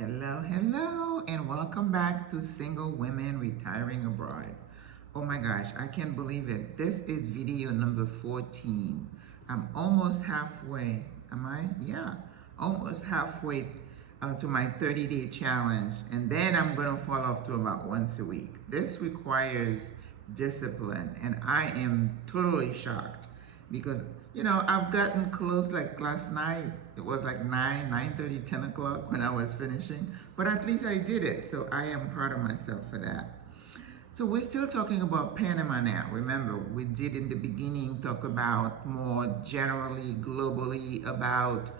Hello, hello, and welcome back to Single Women Retiring Abroad. Oh my gosh, I can't believe it. This is video number 14. I'm almost halfway. Am I? Yeah, almost halfway to my 30-day challenge, and then I'm going to fall off to about once a week. This requires discipline, and I am totally shocked because I've gotten close. Like last night it was like 9:30, 10 o'clock when I was finishing, but at least I did it, so I am proud of myself for that. So we're still talking about Panama now. Remember, we did in the beginning talk about more generally, globally, about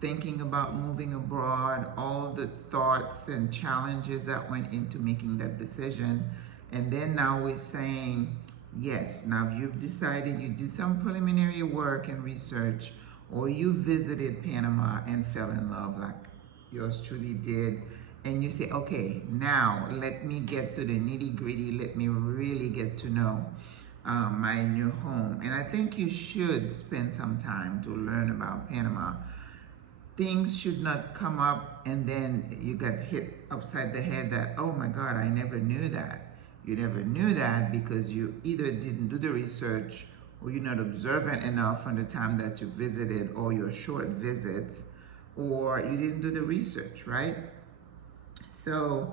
thinking about moving abroad, all the thoughts and challenges that went into making that decision. And then now we're saying, yes, now you've decided, you did some preliminary work and research, or you visited Panama and fell in love like yours truly did, and you say, okay, now let me get to the nitty gritty, let me really get to know my new home. And I think you should spend some time to learn about Panama. Things should not come up and then you get hit upside the head that, oh my God, I never knew that. You never knew that because you either didn't do the research, or you're not observant enough from the time that you visited, or your short visits, or you didn't do the research, right? So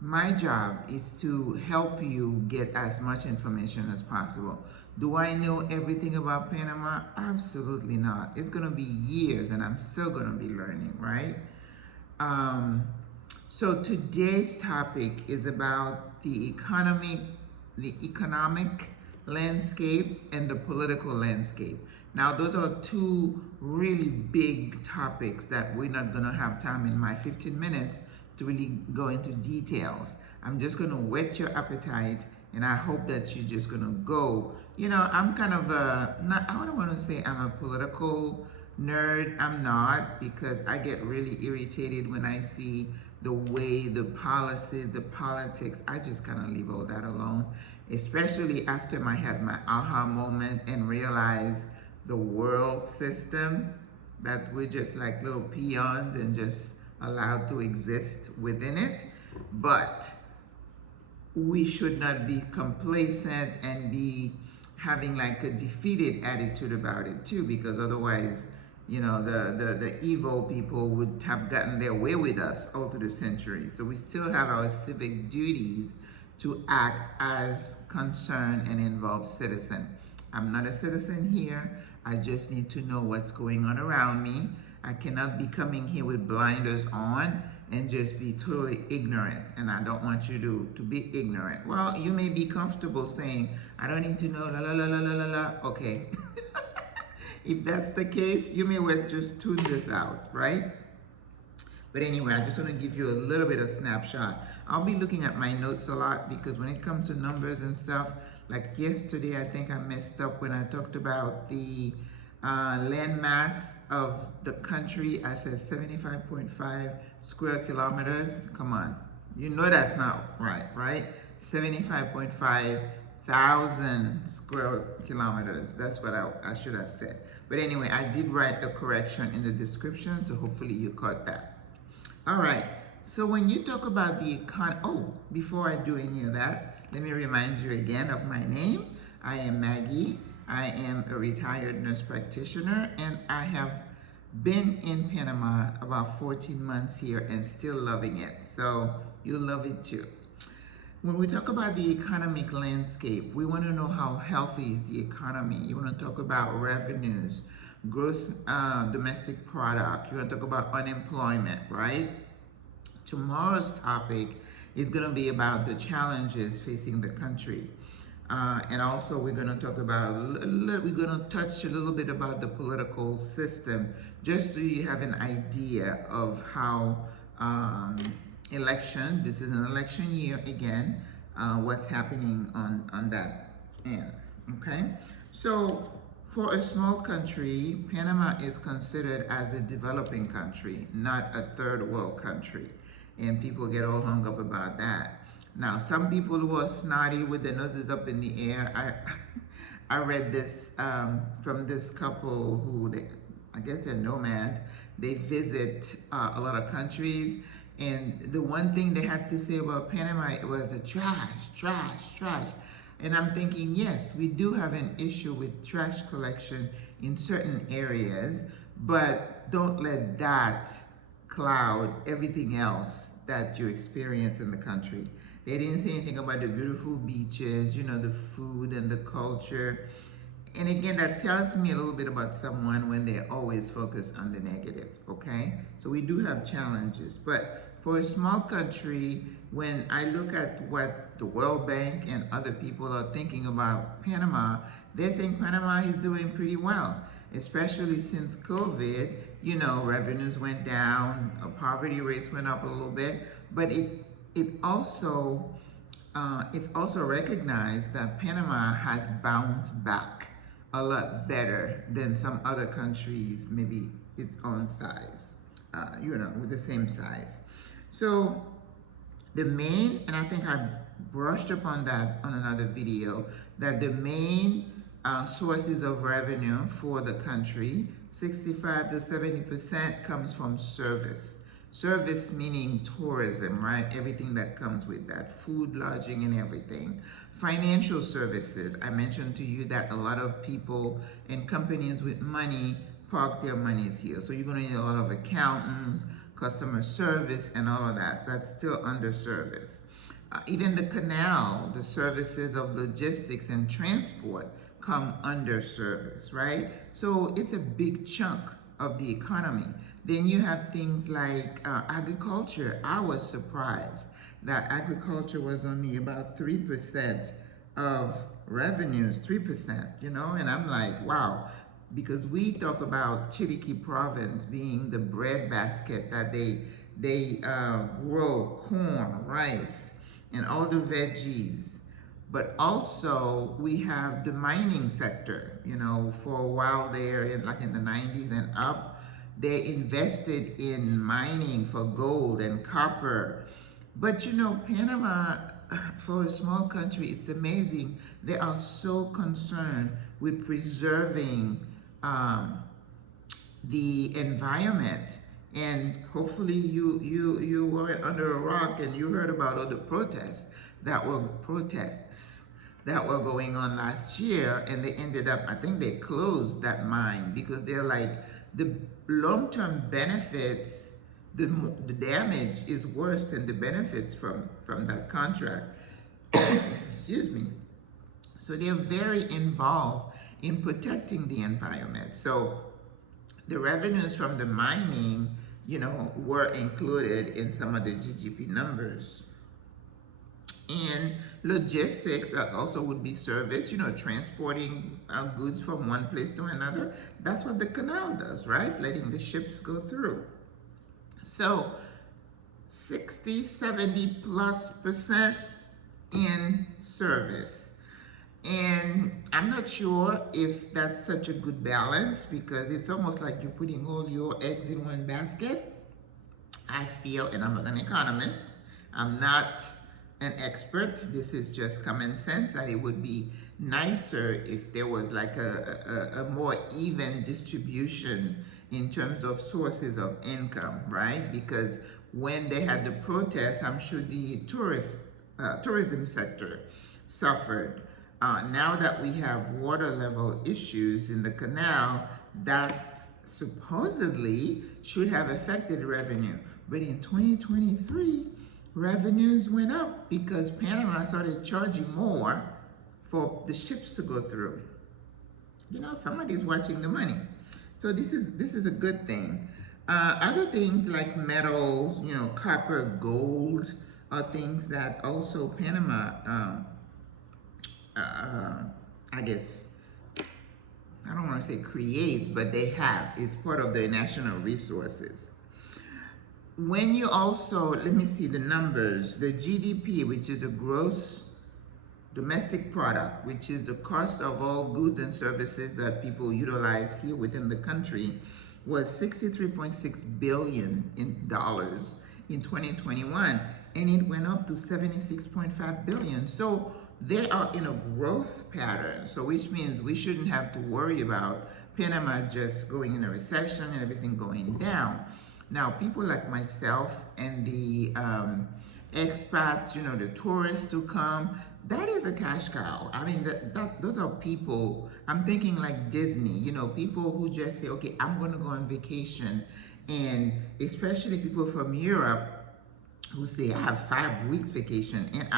my job is to help you get as much information as possible. Do I know everything about Panama? Absolutely not. It's going to be years and I'm still going to be learning, right? So today's topic is about the economic landscape and the political landscape. Now, those are two really big topics that we're not going to have time in my 15 minutes to really go into details. I'm just going to whet your appetite, and I hope that you're just going to go. I'm kind of I don't want to say I'm a political nerd. I'm not, because I get really irritated when I see the way the policies, the politics. I just kind of leave all that alone, especially after I had my aha moment and realized the world system, that we're just like little peons and just allowed to exist within it. But we should not be complacent and be having like a defeated attitude about it too, because otherwise, the evil people would have gotten their way with us all through the century. So we still have our civic duties to act as concerned and involved citizen. I'm not a citizen here. I just need to know what's going on around me. I cannot be coming here with blinders on and just be totally ignorant, and I don't want you to be ignorant. Well, you may be comfortable saying, I don't need to know, la la la la la la la. Okay. If that's the case, you may well just tune this out, right? But anyway, I just want to give you a little bit of snapshot. I'll be looking at my notes a lot because when it comes to numbers and stuff, like yesterday, I think I messed up when I talked about the land mass of the country. I said 75.5 square kilometers. Come on, you know that's not right, right? 75.5 thousand square kilometers. That's what I should have said. But anyway, I did write the correction in the description, so hopefully you caught that. All right, so when you talk about the before I do any of that, let me remind you again of my name. I am Maggie. I am a retired nurse practitioner, and I have been in Panama about 14 months here and still loving it. So you'll love it too. When we talk about the economic landscape, we want to know how healthy is the economy. You want to talk about revenues, gross domestic product. You want to talk about unemployment, right? Tomorrow's topic is going to be about the challenges facing the country. And also we're going to talk about, we're going to touch a little bit about the political system, just so you have an idea of how this is an election year again, what's happening on that end, okay? So for a small country, Panama is considered as a developing country, not a third world country. And people get all hung up about that. Now, some people who are snotty with their noses up in the air, I read this from this couple who, I guess they're nomad. They visit a lot of countries, And the one thing they had to say about Panama was the trash, trash, trash. And I'm thinking, yes, we do have an issue with trash collection in certain areas, but don't let that cloud everything else that you experience in the country. They didn't say anything about the beautiful beaches, you know, the food and the culture. And again, that tells me a little bit about someone when they always focus on the negative, okay? So we do have challenges, but for a small country, when I look at what the World Bank and other people are thinking about Panama, they think Panama is doing pretty well, especially since COVID. You know, revenues went down, poverty rates went up a little bit, but it's also recognized that Panama has bounced back a lot better than some other countries, maybe its own size, you know, with the same size. So the main, and I think I brushed upon that on another video, that the main sources of revenue for the country, 65 to 70% comes from service. Service meaning tourism, right? Everything that comes with that, food, lodging, and everything. Financial services, I mentioned to you that a lot of people and companies with money park their monies here. So you're gonna need a lot of accountants, customer service, and all of that. That's still under service. Even the canal, the services of logistics and transport come under service, right? So it's a big chunk of the economy. Then you have things like agriculture. I was surprised that agriculture was only about 3% of revenues, 3%, you know, and I'm like, wow, because we talk about Chiriquí province being the breadbasket that they grow corn, rice, and all the veggies. But also we have the mining sector, you know, for a while there, like in the 90s and up, they invested in mining for gold and copper. But you know, Panama, for a small country, it's amazing. They are so concerned with preserving the environment. And hopefully you weren't under a rock and you heard about all the protests that were going on last year, and they ended up, I think they closed that mine because they're like, the long-term benefits, the damage is worse than the benefits from that contract. Excuse me. So they're very involved in protecting the environment. So the revenues from the mining, you know, were included in some of the GDP numbers. And logistics also would be service, you know, transporting goods from one place to another. That's what the canal does, right? Letting the ships go through. So 60, 70+% in service. And I'm not sure if that's such a good balance, because it's almost like you're putting all your eggs in one basket. I feel, and I'm not an economist, I'm not an expert, this is just common sense, that it would be nicer if there was like a more even distribution in terms of sources of income, right? Because when they had the protests, I'm sure the tourism sector suffered. Now that we have water level issues in the canal, that supposedly should have affected revenue. But in 2023, revenues went up because Panama started charging more for the ships to go through. You know, somebody's watching the money. So this is a good thing. Other things like metals, you know, copper, gold, are things that also Panama, I guess, I don't want to say creates, but they have. It's part of their national resources. When you also, let me see the numbers, the GDP, which is a gross domestic product, which is the cost of all goods and services that people utilize here within the country, was $63.6 billion in 2021, and it went up to $76.5 billion. So they are in a growth pattern, so which means we shouldn't have to worry about Panama just going in a recession and everything going down. Now, people like myself and the expats, you know, the tourists who come, that is a cash cow. I mean, those are people, I'm thinking like Disney, you know, people who just say, okay, I'm going to go on vacation. And especially people from Europe who say, I have 5 weeks vacation and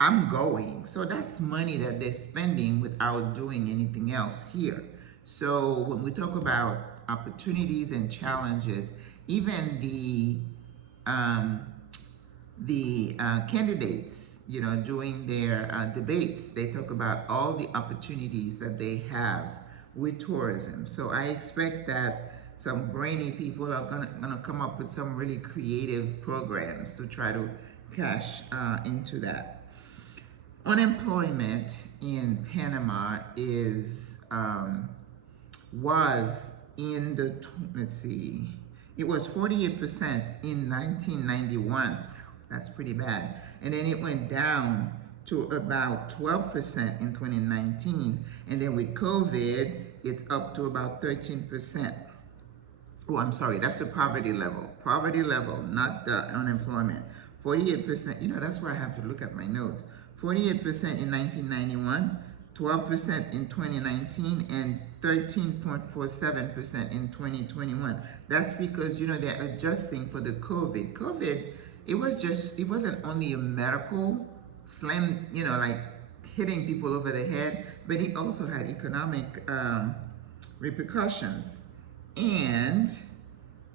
I'm going. So that's money that they're spending without doing anything else here. So when we talk about opportunities and challenges, even um, the candidates, you know, doing their debates, they talk about all the opportunities that they have with tourism. So I expect that some brainy people are gonna come up with some really creative programs to try to cash into that. Unemployment in Panama was in the, let's see, it was 48% in 1991. That's pretty bad. And then it went down to about 12% in 2019. And then with COVID, it's up to about 13%. Oh, I'm sorry, that's the poverty level. Poverty level, not the unemployment. 48%, you know, that's why I have to look at my notes. 48% in 1991, 12% in 2019, and 13.47% in 2021. That's because, you know, they're adjusting for the COVID. COVID, it wasn't only a medical slam, you know, like hitting people over the head, but it also had economic repercussions. And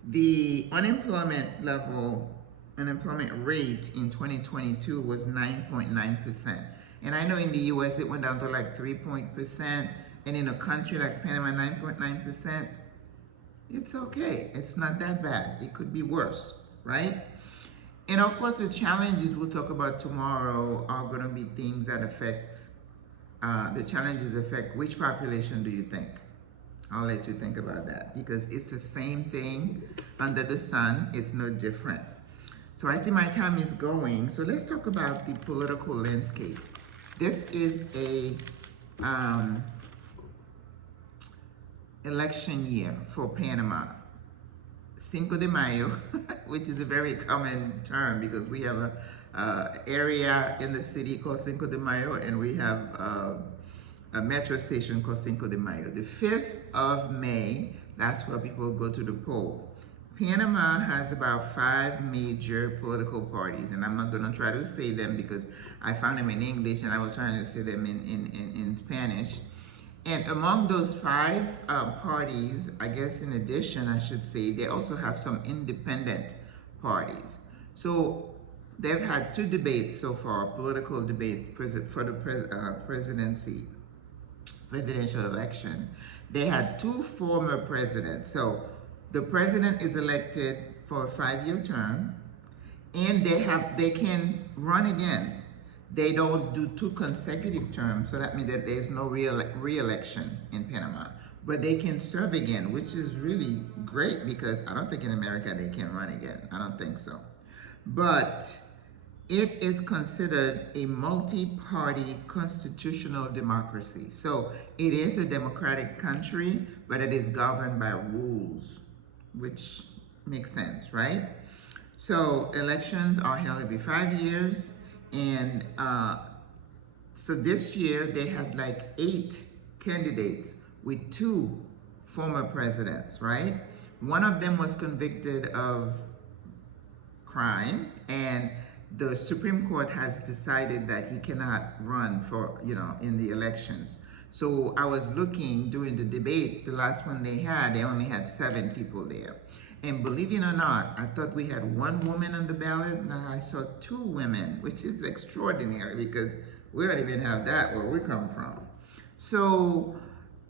the unemployment rate in 2022 was 9.9%. And I know in the US it went down to like 3%, and in a country like Panama, 9.9%, it's okay. It's not that bad. It could be worse, right? And of course, the challenges we'll talk about tomorrow are going to be things that the challenges affect which population do you think? I'll let you think about that because it's the same thing under the sun. It's no different. So I see my time is going. So let's talk about the political landscape. This is a election year for Panama. Cinco de Mayo, which is a very common term because we have a area in the city called Cinco de Mayo, and we have a metro station called Cinco de Mayo. The 5th of May, that's where people go to the poll. Panama has about 5 major political parties, and I'm not going to try to say them because I found them in English and I was trying to say them in Spanish. And among those 5 parties, I guess in addition, I should say, they also have some independent parties. So they've had 2 debates so far, political debate for the presidential election. They had 2 former presidents. So the president is elected for a 5-year term, and they can run again. They don't do 2 consecutive terms, so that means that there's no re-election in Panama. But they can serve again, which is really great because I don't think in America they can run again. I don't think so. But it is considered a multi-party constitutional democracy. So it is a democratic country, but it is governed by rules, which makes sense, right? So elections are held every 5 years. And so this year they had like 8 candidates with 2 former presidents, right? One of them was convicted of crime, and the Supreme Court has decided that he cannot run for, you know, in the elections. So I was looking during the debate, the last one they only had 7 people there. And believe it or not, I thought we had 1 woman on the ballot. Now I saw 2 women, which is extraordinary because we don't even have that where we come from. So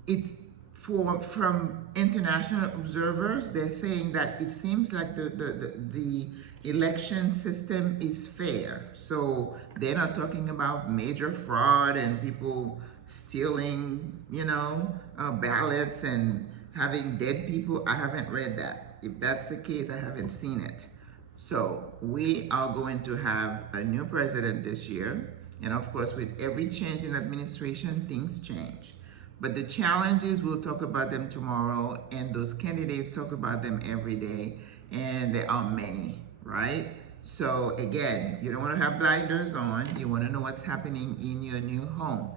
it's from international observers, they're saying that it seems like the election system is fair. So they're not talking about major fraud and people stealing, you know, ballots and having dead people. I haven't read that. If that's the case, I haven't seen it. So we are going to have a new president this year. And of course, with every change in administration, things change. But the challenges, we'll talk about them tomorrow, and those candidates talk about them every day. and there are many, right? So again, you don't want to have blinders on. You want to know what's happening in your new home.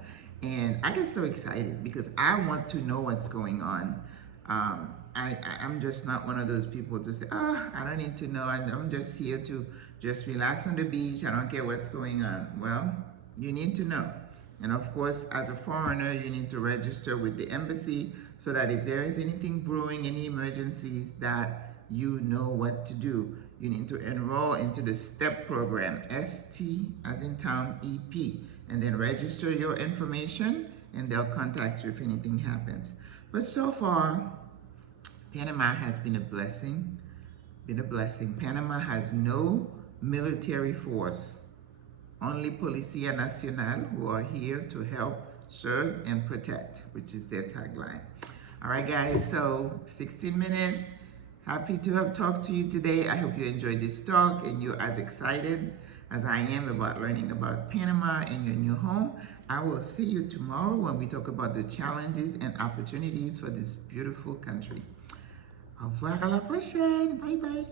And I get so excited because I want to know what's going on. I'm just not one of those people to say, I don't need to know. I'm just here to just relax on the beach. I don't care what's going on. Well, you need to know. And of course, as a foreigner, you need to register with the embassy so that if there is anything brewing, any emergencies, that you know what to do. You need to enroll into the STEP program, ST as in Tom, EP, and then register your information and they'll contact you if anything happens. But so far, Panama has been a blessing, Panama has no military force, only Policía Nacional, who are here to help, serve, and protect, which is their tagline. All right, guys, so 16 minutes. Happy to have talked to you today. I hope you enjoyed this talk and you're as excited as I am about learning about Panama and your new home. I will see you tomorrow when we talk about the challenges and opportunities for this beautiful country. Au revoir, à la prochaine. Bye bye.